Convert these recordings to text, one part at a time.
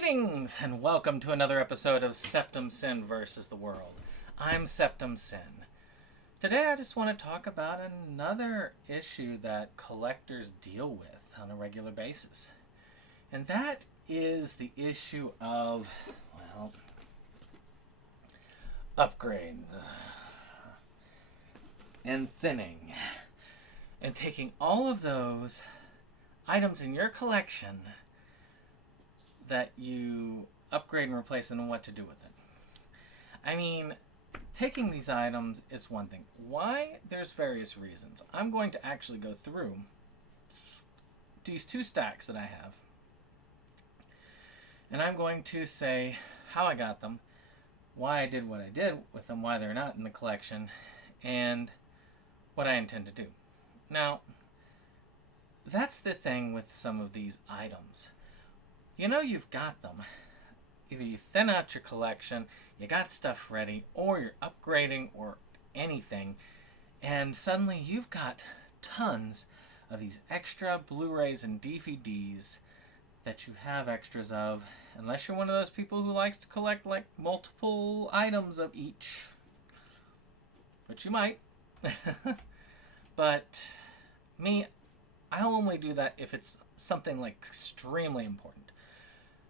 Greetings and welcome to another episode of SeptumSin versus the world. I'm SeptumSin. Today I just want to talk about another issue that collectors deal with on a regular basis. And that is the issue of, well, upgrades and thinning. And taking all of those items in your collection that you upgrade and replace and what to do with it. I mean, taking these items is one thing. Why? There's various reasons. I'm going to actually go through these two stacks that I have. And I'm going to say how I got them, why I did what I did with them, why they're not in the collection, and what I intend to do. Now, that's the thing with some of these items. You know you've got them. Either you thin out your collection, you got stuff ready, or you're upgrading or anything, and suddenly you've got tons of these extra Blu-rays and DVDs that you have extras of, unless you're one of those people who likes to collect like multiple items of each, which you might. But me, I'll only do that if it's something like extremely important.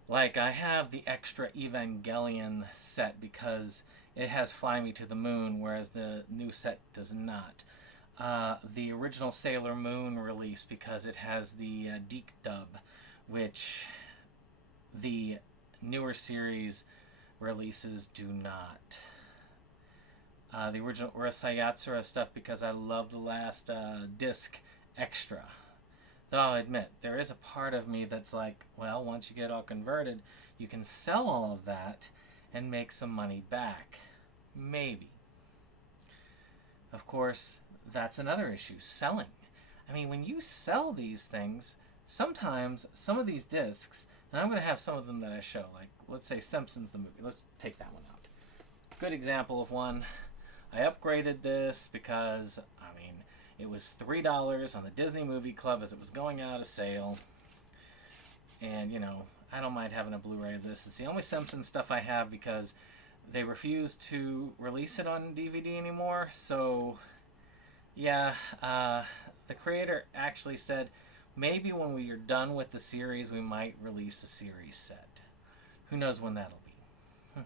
Like, I have the extra Evangelion set because it has Fly Me to the Moon, whereas the new set does not. The original Sailor Moon release because it has the Deke dub, which the newer series releases do not. The original Urusei Yatsura stuff because I love the last disc extra. Though I'll admit, there is a part of me that's like, well, once you get all converted, you can sell all of that and make some money back. Maybe. Of course, that's another issue, selling. I mean, when you sell these things, sometimes some of these discs, and I'm going to have some of them that I show, like, let's say Simpsons the movie. Let's take that one out. Good example of one. I upgraded this because, I mean, it was $3 on the Disney Movie Club as it was going out of sale. And, you know, I don't mind having a Blu-ray of this. It's the only Simpsons stuff I have because they refuse to release it on DVD anymore. So, yeah, the creator actually said, maybe when we are done with the series, we might release a series set. Who knows when that'll be.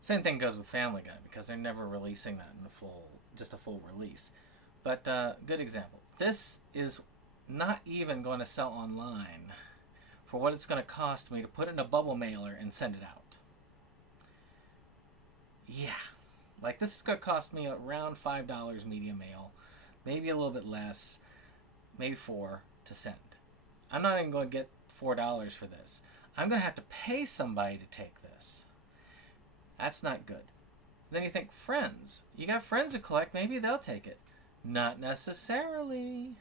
Same thing goes with Family Guy because they're never releasing that in just a full release. But good example. This is not even going to sell online for what it's going to cost me to put in a bubble mailer and send it out. Yeah. Like, this is going to cost me around $5 media mail, maybe a little bit less, maybe $4 to send. I'm not even going to get $4 for this. I'm going to have to pay somebody to take this. That's not good. Then you think, friends. You got friends who collect, maybe they'll take it. Not necessarily.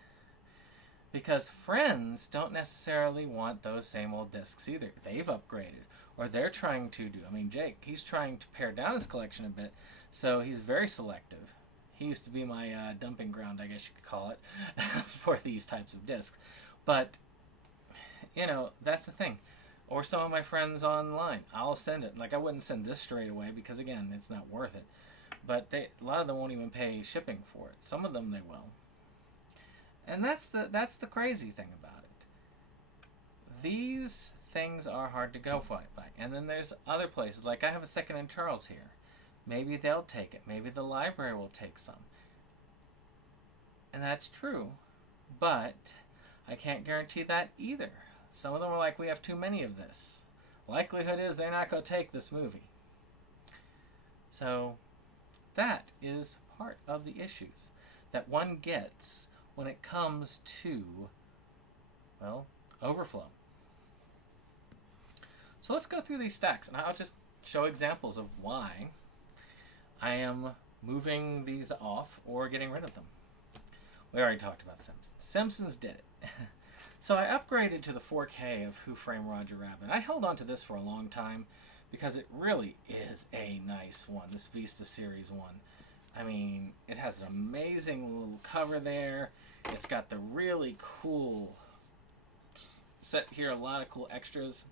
Because friends don't necessarily want those same old discs either. They've upgraded. Or they're trying to do. I mean, Jake, he's trying to pare down his collection a bit. So he's very selective. He used to be my dumping ground, I guess you could call it, for these types of discs. But, you know, that's the thing. Or some of my friends online. I'll send it. Like, I wouldn't send this straight away because, again, it's not worth it. But a lot of them won't even pay shipping for it. Some of them they will. And that's the crazy thing about it. These things are hard to go by. And then there's other places. Like, I have a Second and Charles here. Maybe they'll take it. Maybe the library will take some. And that's true. But I can't guarantee that either. Some of them are like, we have too many of this. Likelihood is they're not going to take this movie. So that is part of the issues that one gets when it comes to, well, overflow. So let's go through these stacks, and I'll just show examples of why I am moving these off or getting rid of them. We already talked about Simpsons. Simpsons did it. So I upgraded to the 4K of Who Framed Roger Rabbit. I held on to this for a long time because it really is a nice one, this Vista Series one. I mean, it has an amazing little cover there. It's got the really cool set here, a lot of cool extras.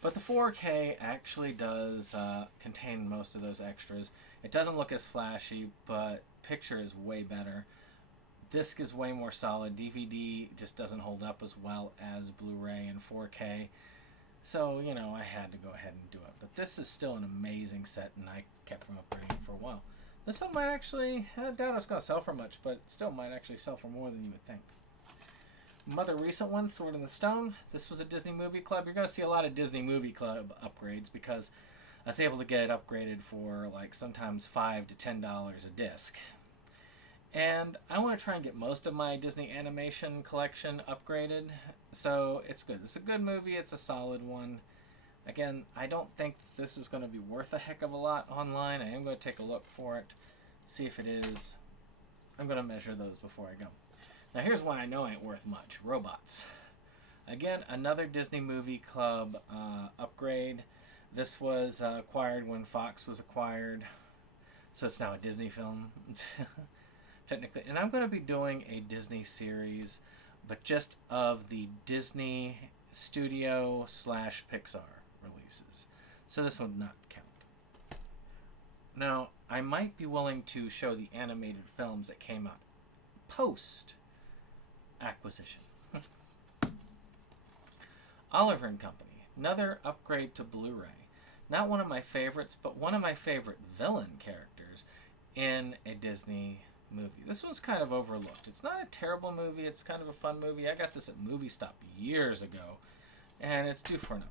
But the 4K actually does contain most of those extras. It doesn't look as flashy, but picture is way better. Disc is way more solid. DVD just doesn't hold up as well as Blu-ray and 4K. So, you know, I had to go ahead and do it. But this is still an amazing set, and I kept from upgrading it for a while. This one might actually, I doubt it's going to sell for much, but it still might actually sell for more than you would think. Another recent one, Sword in the Stone. This was a Disney Movie Club. You're going to see a lot of Disney Movie Club upgrades because I was able to get it upgraded for like sometimes $5 to $10 a disc. And I want to try and get most of my Disney animation collection upgraded, so it's good. It's a good movie. It's a solid one. Again, I don't think this is going to be worth a heck of a lot online. I am going to take a look for it, see if it is. I'm going to measure those before I go. Now here's one I know ain't worth much. Robots. Again, another Disney Movie Club upgrade. This was acquired when Fox was acquired, so it's now a Disney film. Technically, and I'm going to be doing a Disney series, but just of the Disney Studio / Pixar releases. So this would not count. Now, I might be willing to show the animated films that came out post acquisition. Oliver and Company, another upgrade to Blu-ray. Not one of my favorites, but one of my favorite villain characters in a Disney movie. This one's kind of overlooked. It's not a terrible movie. It's kind of a fun movie. I got this at Movie Stop years ago, and it's due for an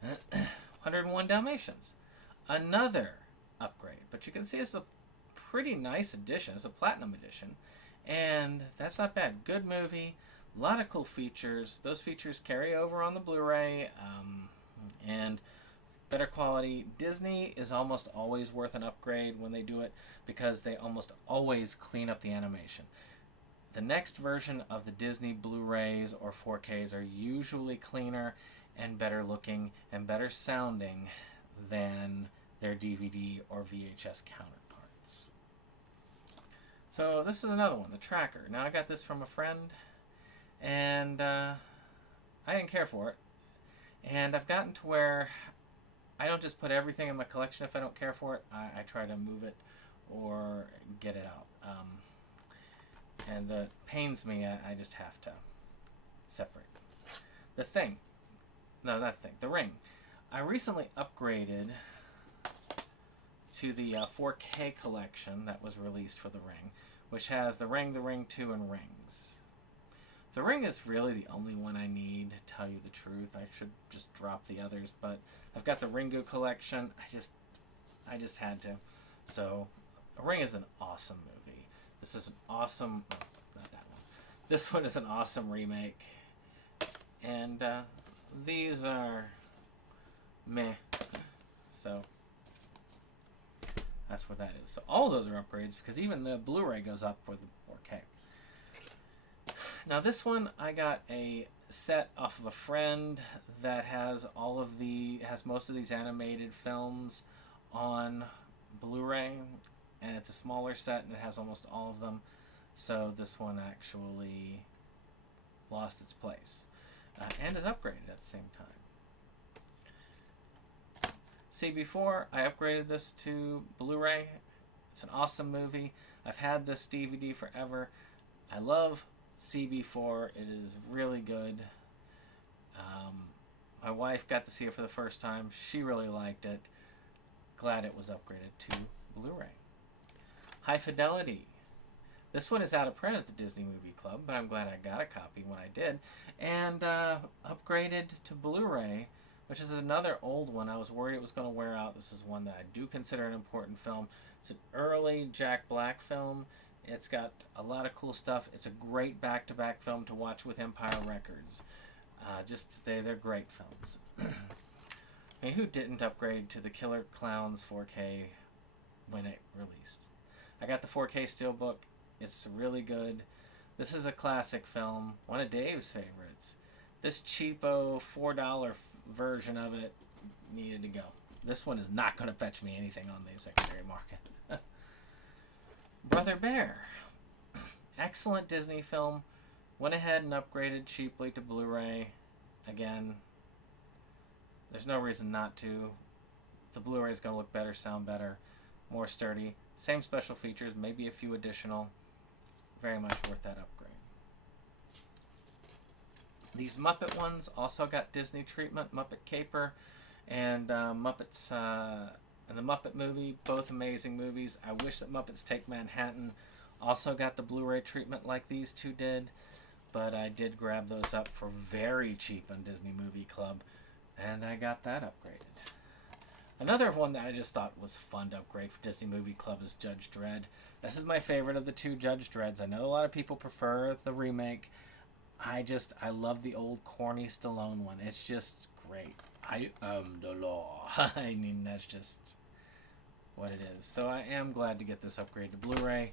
upgrade. 101 Dalmatians. Another upgrade, but you can see it's a pretty nice edition. It's a platinum edition, and that's not bad. Good movie. A lot of cool features. Those features carry over on the Blu-ray, and better quality. Disney is almost always worth an upgrade when they do it because they almost always clean up the animation. The next version of the Disney Blu-rays or 4Ks are usually cleaner and better looking and better sounding than their DVD or VHS counterparts. So this is another one, the Tracker. Now I got this from a friend, and I didn't care for it. And I've gotten to where I don't just put everything in my collection if I don't care for it. I try to move it or get it out. And that pains me. I just have to separate. The Thing. No, not the Thing. The Ring. I recently upgraded to the 4K collection that was released for The Ring, which has The Ring, The Ring 2, and Rings. The Ring is really the only one I need, to tell you the truth. I should just drop the others, but I've got the Ringu collection. I just had to. So, The Ring is an awesome movie. This is an awesome... Oh, not that one. This one is an awesome remake. And these are meh. So, that's what that is. So, all of those are upgrades because even the Blu-ray goes up with the 4K. Now this one, I got a set off of a friend that has most of these animated films on Blu-ray, and it's a smaller set and it has almost all of them. So this one actually lost its place and is upgraded at the same time. See, before I upgraded this to Blu-ray, it's an awesome movie. I've had this DVD forever. I love CB4. It is really good. My wife got to see it for the first time. She really liked it. Glad it was upgraded to Blu-ray. High Fidelity. This one is out of print at the Disney Movie Club, but I'm glad I got a copy when I did. And upgraded to Blu-ray, which is another old one. I was worried it was going to wear out. This is one that I do consider an important film. It's an early Jack Black film. It's got a lot of cool stuff. It's a great back-to-back film to watch with Empire Records. They're great films. I mean, who didn't upgrade to the Killer Clowns 4K when it released? I got the 4K Steelbook. It's really good. This is a classic film, one of Dave's favorites. This cheapo $4 version of it needed to go. This one is not going to fetch me anything on the secondary market. Brother Bear. Excellent Disney film. Went ahead and upgraded cheaply to Blu-ray. Again, there's no reason not to. The Blu-ray is going to look better, sound better, more sturdy. Same special features, maybe a few additional. Very much worth that upgrade. These Muppet ones also got Disney treatment. Muppet Caper and Muppets and the Muppet Movie, both amazing movies. I wish that Muppets Take Manhattan also got the Blu-ray treatment like these two did, but I did grab those up for very cheap on Disney Movie Club, and I got that upgraded. Another one that I just thought was fun to upgrade for Disney Movie Club is Judge Dredd. This is my favorite of the two Judge Dredds. I know a lot of people prefer the remake. I love the old corny Stallone one. It's just great. I am the law. I mean, that's just what it is. So I am glad to get this upgrade to Blu-ray.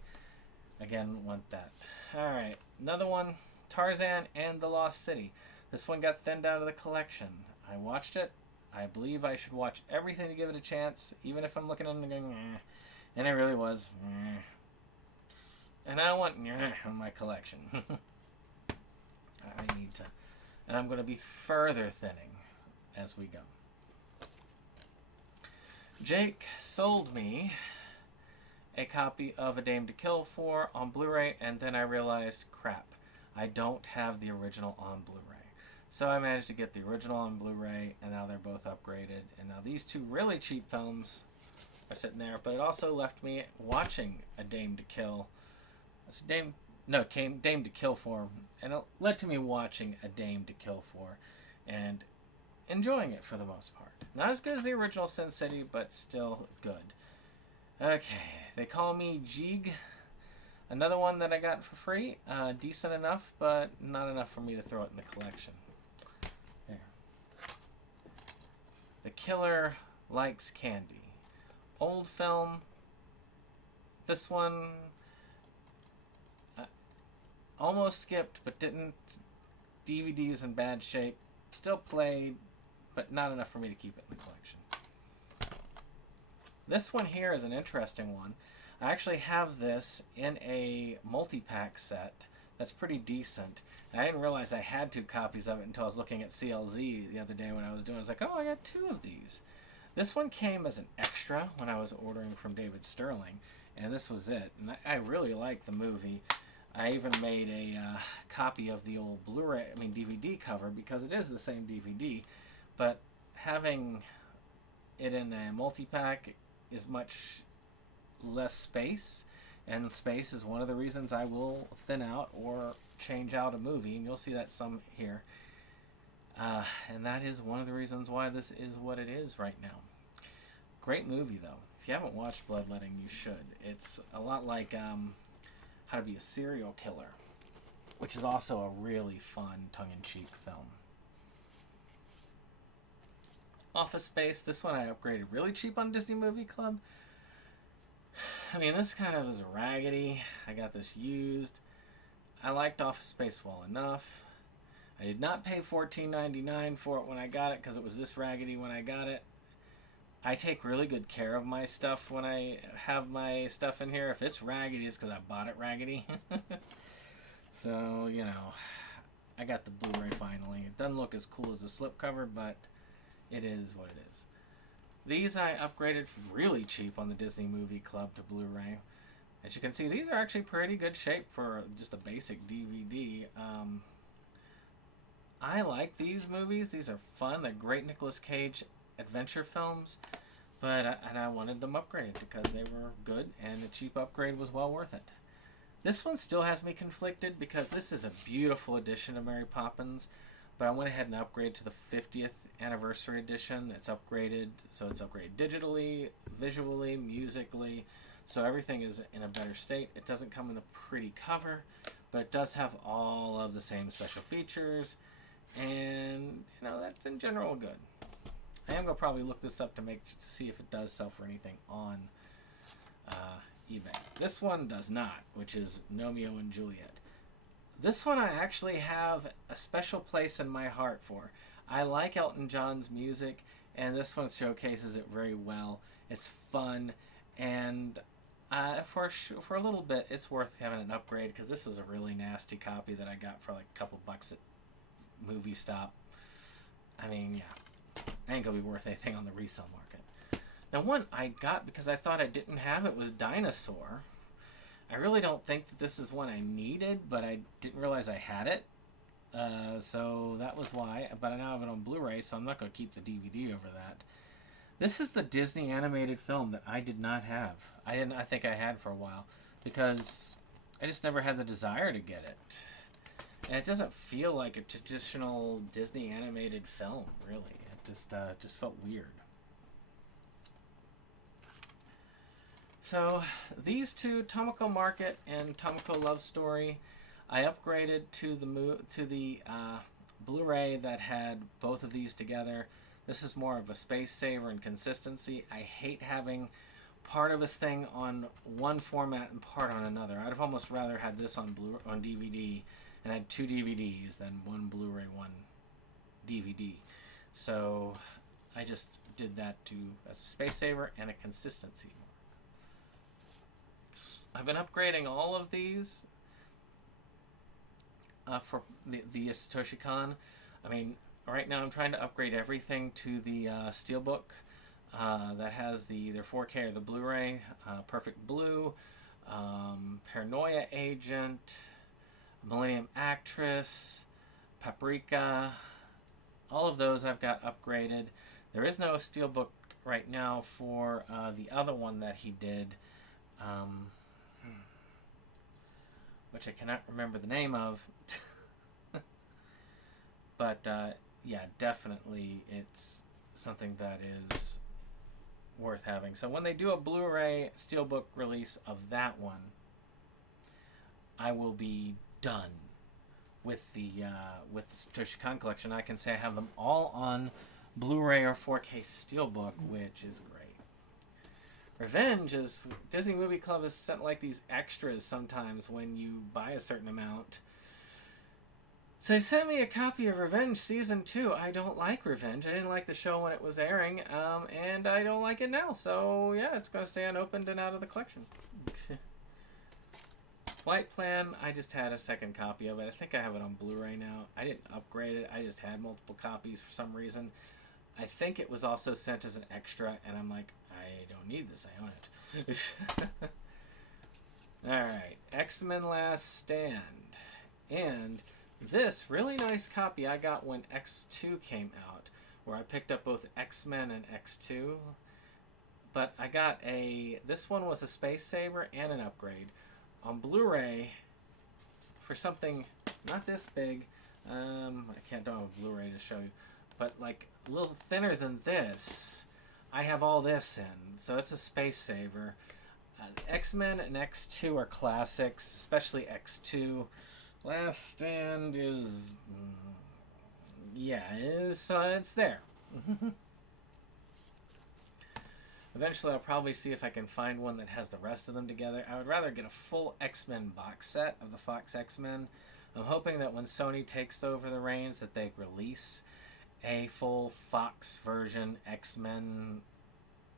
Again, want that. Alright, another one, Tarzan and the Lost City. This one got thinned out of the collection. I watched it. I believe I should watch everything to give it a chance, even if I'm looking at it and going, eh. And it really was, eh. And I don't want on my collection. I need to. And I'm going to be further thinning as we go. Jake sold me a copy of A Dame to Kill For on Blu-ray, and then I realized, crap, I don't have the original on Blu-ray. So I managed to get the original on Blu-ray, and now they're both upgraded. And now these two really cheap films are sitting there, but it also left me watching A Dame to Kill. Dame to Kill For, and it led to me watching A Dame to Kill For, and enjoying it for the most part. Not as good as the original Sin City, but still good. Okay, they call me Jeeg. Another one that I got for free. Decent enough, but not enough for me to throw it in the collection. There. The Killer Likes Candy. Old film. This one almost skipped, but didn't. DVD's in bad shape. Still played, but not enough for me to keep it in the collection. This one here is an interesting one. I actually have this in a multi-pack set that's pretty decent. And I didn't realize I had 2 copies of it until I was looking at CLZ the other day when I was doing it. I was like, oh, I got 2 of these. This one came as an extra when I was ordering from David Sterling, and this was it. And I really like the movie. I even made a copy of the old DVD cover, because it is the same DVD, but having it in a multi-pack is much less space, and space is one of the reasons I will thin out or change out a movie, and you'll see that some here. And that is one of the reasons why this is what it is right now. Great movie, though. If you haven't watched Bloodletting, you should. It's a lot like How to Be a Serial Killer, which is also a really fun, tongue-in-cheek film. Office Space. This one I upgraded really cheap on Disney Movie Club. I mean, this kind of is raggedy. I got this used. I liked Office Space well enough. I did not pay $14.99 for it when I got it, because it was this raggedy when I got it. I take really good care of my stuff when I have my stuff in here. If it's raggedy, it's because I bought it raggedy. So, you know, I got the Blu-ray finally. It doesn't look as cool as the slipcover, but it is what it is. These I upgraded really cheap on the Disney Movie Club to Blu-ray. As you can see, these are actually pretty good shape for just a basic DVD. I like these movies. These are fun. They're great Nicolas Cage adventure films. But and I wanted them upgraded because they were good, and the cheap upgrade was well worth it. This one still has me conflicted because this is a beautiful edition of Mary Poppins, but I went ahead and upgraded to the 50th anniversary edition. It's upgraded, so it's upgraded digitally, visually, musically, so everything is in a better state. It doesn't come in a pretty cover, but it does have all of the same special features, and you know, that's in general good. I am going to probably look this up to see if it does sell for anything on eBay. This one does not, which is Romeo and Juliet. This one I actually have a special place in my heart for. I like Elton John's music, and this one showcases it very well. It's fun, and For a little bit, it's worth having an upgrade because this was a really nasty copy that I got for like a couple bucks at Movie Stop. I mean, yeah, ain't gonna be worth anything on the resale market. Now, one I got because I thought I didn't have it was Dinosaur. I really don't think that this is one I needed, but I didn't realize I had it. So that was why. But I now have it on Blu-ray, so I'm not going to keep the DVD over that. This is the Disney animated film that I did not have. I think I had for a while because I just never had the desire to get it. And it doesn't feel like a traditional Disney animated film, really. It just felt weird. So these two, Tomoko Market and Tomoko Love Story, I upgraded to the Blu-ray that had both of these together. This is more of a space saver and consistency. I hate having part of this thing on one format and part on another. I'd have almost rather had this on DVD and had two DVDs than one Blu-ray, one DVD. So I just did that as a space saver and a consistency. I've been upgrading all of these for the Satoshi Kon. I mean, right now I'm trying to upgrade everything to the Steelbook that has either 4K or the Blu-ray, Perfect Blue, Paranoia Agent, Millennium Actress, Paprika. All of those I've got upgraded. There is no Steelbook right now for the other one that he did, which I cannot remember the name of. But yeah, definitely it's something that is worth having. So when they do a Blu-ray Steelbook release of that one, I will be done with the Satoshi Kon collection. I can say I have them all on Blu-ray or 4K Steelbook, which is great. Revenge is Disney Movie Club has sent like these extras sometimes when you buy a certain amount. So they sent me a copy of Revenge Season 2. I don't like Revenge. I didn't like the show when it was airing, and I don't like it now. So yeah, it's going to stay unopened and out of the collection. Flight Plan, I just had a second copy of it. I think I have it on Blu-ray now. I didn't upgrade it. I just had multiple copies for some reason. I think it was also sent as an extra, and I'm like, I don't need this. I own it. Alright, X-Men Last Stand. And this really nice copy I got when X2 came out, where I picked up both X-Men and X2. But I got this one was a space saver and an upgrade. On Blu-ray, for something not this big, I don't have a Blu-ray to show you, but like a little thinner than this, I have all this in, so it's a space saver. X-Men and X2 are classics, especially X2. Last Stand is, yeah, it's there. Eventually I'll probably see if I can find one that has the rest of them together. I would rather get a full X-Men box set of the Fox X-Men. I'm hoping that when Sony takes over the reins that they release a full Fox version X-Men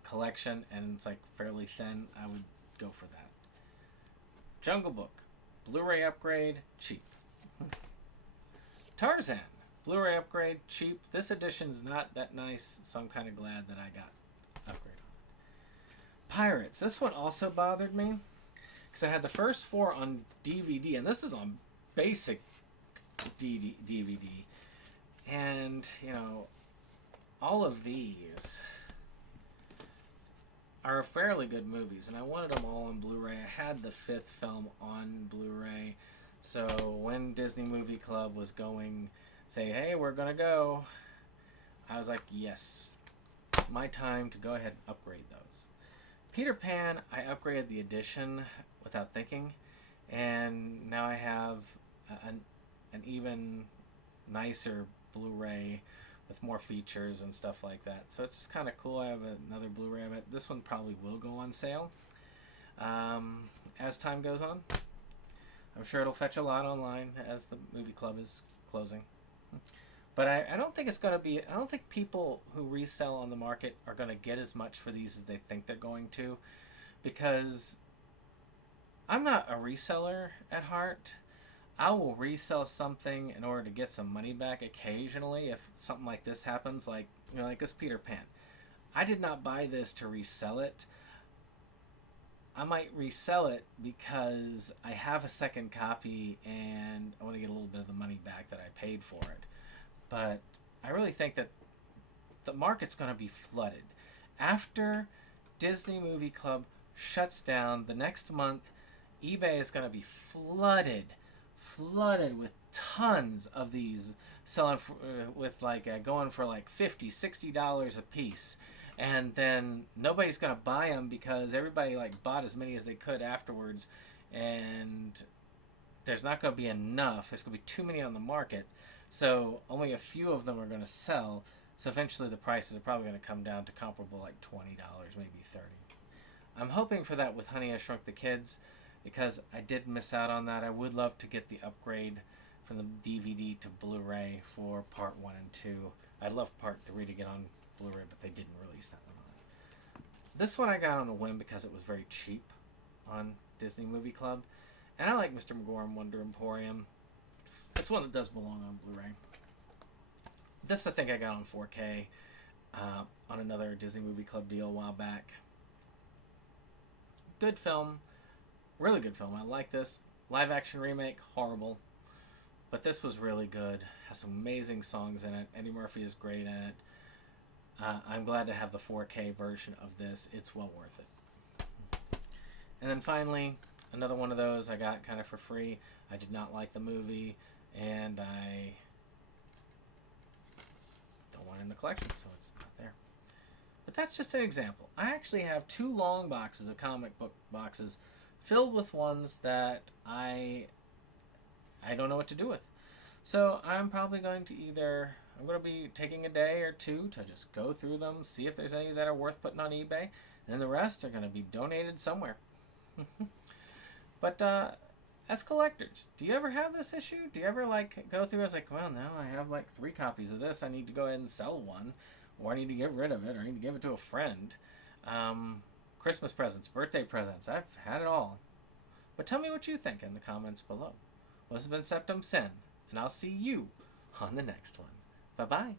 collection, and it's like fairly thin. I would go for that. Jungle Book, Blu-ray upgrade, cheap. Tarzan, Blu-ray upgrade, cheap. This edition's not that nice, so I'm kind of glad that I got upgrade on it. Pirates, this one also bothered me because I had the first 4 on DVD, and this is on basic DVD. And, you know, all of these are fairly good movies, and I wanted them all on Blu-ray. I had the 5th film on Blu-ray, so when Disney Movie Club was going, say, hey, we're gonna go, I was like, yes, my time to go ahead and upgrade those. Peter Pan, I upgraded the edition without thinking, and now I have an even nicer Blu-ray with more features and stuff like that. So it's just kind of cool. I have another Blu-ray of it. This one probably will go on sale as time goes on. I'm sure it'll fetch a lot online as the movie club is closing. But I don't think it's going to be... I don't think people who resell on the market are going to get as much for these as they think they're going to. Because I'm not a reseller at heart. I will resell something in order to get some money back occasionally if something like this happens, like like this Peter Pan. I did not buy this to resell it. I might resell it because I have a second copy and I want to get a little bit of the money back that I paid for it. But I really think that the market's going to be flooded. After Disney Movie Club shuts down the next month, eBay is going to be flooded with tons of these selling for, with going for like $50, $60 a piece, and then nobody's gonna buy them because everybody bought as many as they could afterwards, and there's not gonna be enough. There's gonna be too many on the market, so only a few of them are gonna sell. So eventually the prices are probably gonna come down to comparable, like $20, maybe $30. I'm hoping for that with Honey, I Shrunk the Kids, because I did miss out on that. I would love to get the upgrade from the DVD to Blu-ray for part 1 and 2. I'd love part 3 to get on Blu-ray, but they didn't release that one on. This one I got on a whim because it was very cheap on Disney Movie Club. And I like Mr. Magorium Wonder Emporium. It's one that does belong on Blu-ray. This I think I got on 4K on another Disney Movie Club deal a while back. Good film. Really good film. I like this. Live action remake, horrible. But this was really good. Has some amazing songs in it. Eddie Murphy is great in it. I'm glad to have the 4K version of this. It's well worth it. And then finally, another one of those I got kind of for free. I did not like the movie, and I don't want it in the collection, so it's not there. But that's just an example. I actually have 2 long boxes of comic book boxes filled with ones that I don't know what to do with. So I'm probably going to I'm going to be taking a day or 2 to just go through them, see if there's any that are worth putting on eBay, and then the rest are going to be donated somewhere. But as collectors, do you ever have this issue? Do you ever go through as well, now I have 3 copies of this, I need to go ahead and sell one, or I need to get rid of it, or I need to give it to a friend. Christmas presents, birthday presents, I've had it all. But tell me what you think in the comments below. Well, this has been SeptumSin, and I'll see you on the next one. Bye-bye.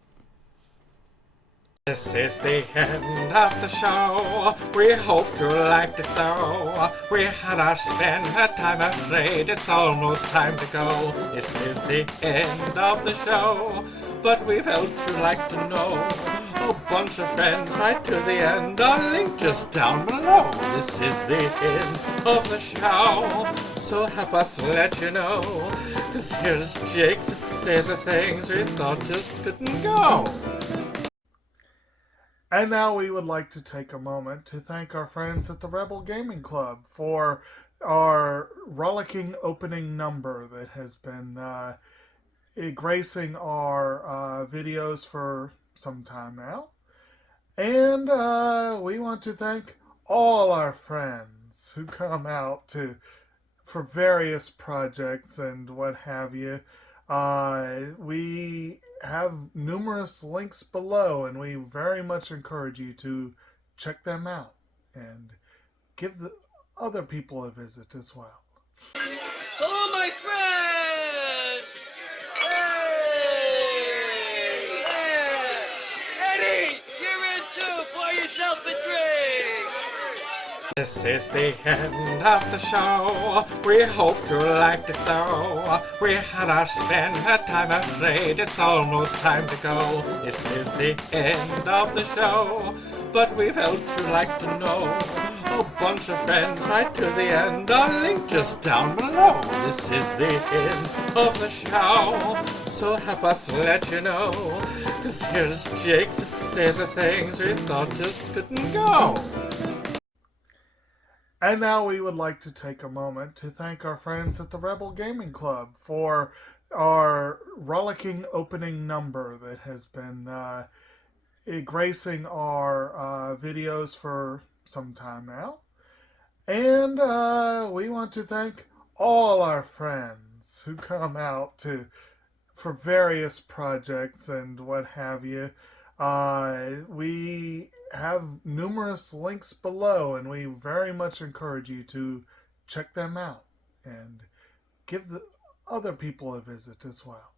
This is the end of the show. We hope you liked it though. We had our spend, had time afraid. It's almost time to go. This is the end of the show. But we felt you'd like to know. A bunch of friends right to the end. Our link just down below. This is the end of the show. So help us let you know. 'Cause here's Jake to say the things we thought just couldn't go. And now we would like to take a moment to thank our friends at the Rebel Gaming Club for our rollicking opening number that has been gracing our videos for some time now. And we want to thank all our friends who come out for various projects and what have you. We have numerous links below, and we very much encourage you to check them out and give the other people a visit as well. Hello, my friends! Hey! Yeah! Eddie, you're in too! Pour yourself a drink! This is the end of the show. We hope you liked it though. We had our spend, had time afraid. It's almost time to go. This is the end of the show. But we felt you'd like to know. A bunch of friends right to the end. Our link just down below. This is the end of the show. So help us let you know. 'Cause here's Jake to say the things we thought just couldn't go. And now we would like to take a moment to thank our friends at the Rebel Gaming Club for our rollicking opening number that has been gracing our videos for some time now. And we want to thank all our friends who come out for various projects and what have you. We have numerous links below, and we very much encourage you to check them out and give the other people a visit as well.